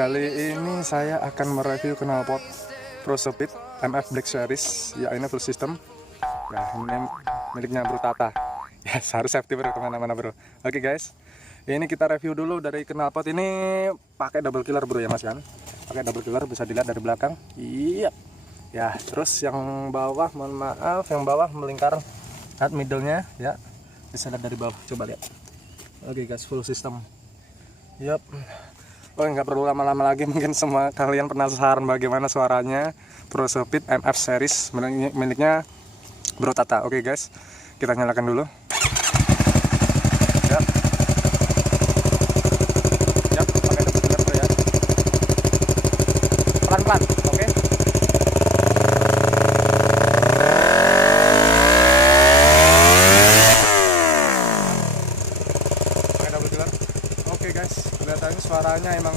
Kali ini saya akan mereview knalpot ProSpeed MF Black Series. Ya, ini full system. Nah, ini miliknya Bro Tata. Ya, harus safety bro kemana-mana bro. Oke guys, ini kita review dulu dari knalpot ini. Pakai double killer bro ya mas kan. Pakai double killer, bisa dilihat dari belakang. Iya. Ya, terus yang bawah, mohon maaf, yang bawah melingkar head middle-nya ya. Bisa lihat dari bawah, coba lihat. Oke guys, full system. Yap. Oh, nggak perlu lama-lama lagi, mungkin semua kalian penasaran bagaimana suaranya ProSpeed MF Series miliknya Bro Tata. Oke guys, kita nyalakan dulu. Yap. Yap, pakai double killer ya. Pelan-pelan, oke. Pakai double killer. Oke guys, kelihatannya suaranya emang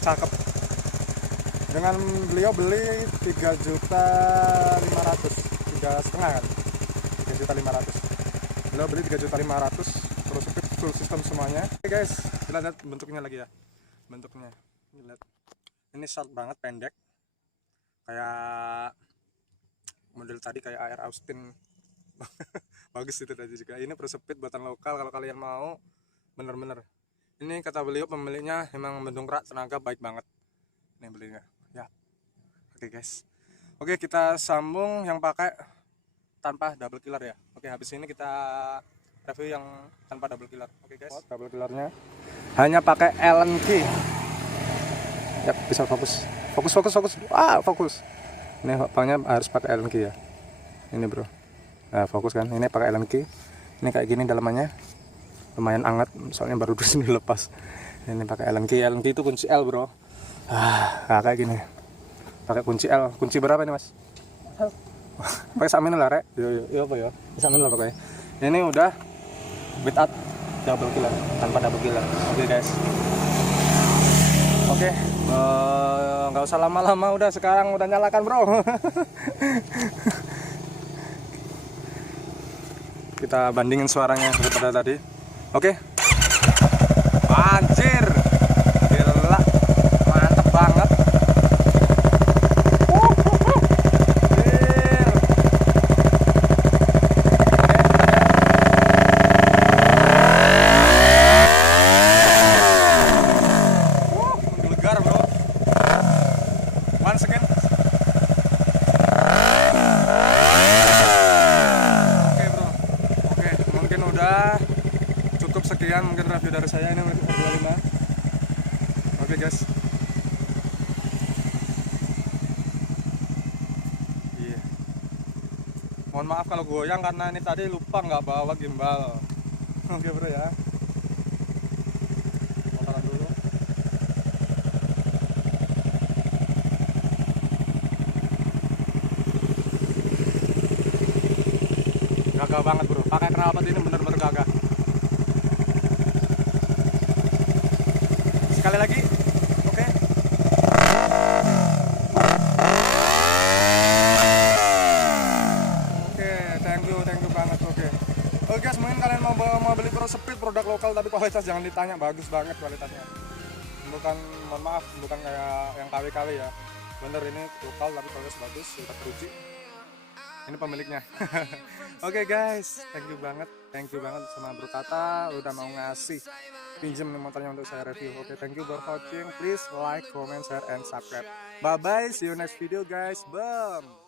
cakep. Dengan beliau beli 3.500.000, 3,5 kan, 3.500.000. Beliau beli 3.500.000 ProSpeed full system semuanya. Oke guys, kita lihat bentuknya lagi ya. Bentuknya lihat, ini short banget, pendek, kayak model tadi, kayak Air Austin. Bagus itu tadi juga. Ini ProSpeed buatan lokal, kalau kalian mau, bener-bener. Ini kata beliau pemiliknya emang mendongkrak tenaga, baik banget. Ini belinya ya. Oke guys, oke kita sambung yang pakai tanpa double killer ya. Oke, habis ini kita review yang tanpa double killer. Oke guys, double killernya hanya pakai Allen key ya. Bisa fokus. Fokus. Ini bapaknya harus pakai Allen key ya. Ini bro, nah fokus kan. Ini pakai Allen key. Ini kayak gini dalamannya, lumayan hangat soalnya baru di sini lepas. Ini pakai Allen key itu kunci L bro. Nah, kayak gini pakai kunci L. Kunci berapa nih mas? Pakai samin lah rek. Yo apa ya, samin lah pakai. Ini udah without double killer, tanpa double killer. Oke guys, oke, nggak usah lama-lama, udah sekarang udah nyalakan bro. Kita bandingin suaranya daripada tadi. Oke. Anjir, gila, mantep banget. Gelegar bro. Once again. Oke bro, oke, mungkin udah cukup sekian mungkin review dari saya. Ini 25. Oke guys. Iya. Mohon maaf kalau goyang karena ini tadi lupa nggak bawa gimbal. Oke bro ya. Motoran dulu. Gagah banget bro. Pakai knalpot ini bener-bener gagah. Sekali lagi, oke. Oke, thank you banget. Oke guys, mungkin kalian mau beli ProSpeed produk lokal tapi kualitas jangan ditanya, bagus banget kualitasnya. Bukan, mohon maaf, bukan kayak yang KW-KW ya. Bener, ini lokal tapi kualitas bagus, sudah teruji. Ini pemiliknya. Oke guys, thank you banget sama Bro Tata udah mau ngasih pinjam motornya untuk saya review. Oke, thank you for watching. Please like, comment, share, and subscribe. Bye bye, see you next video guys. Bye.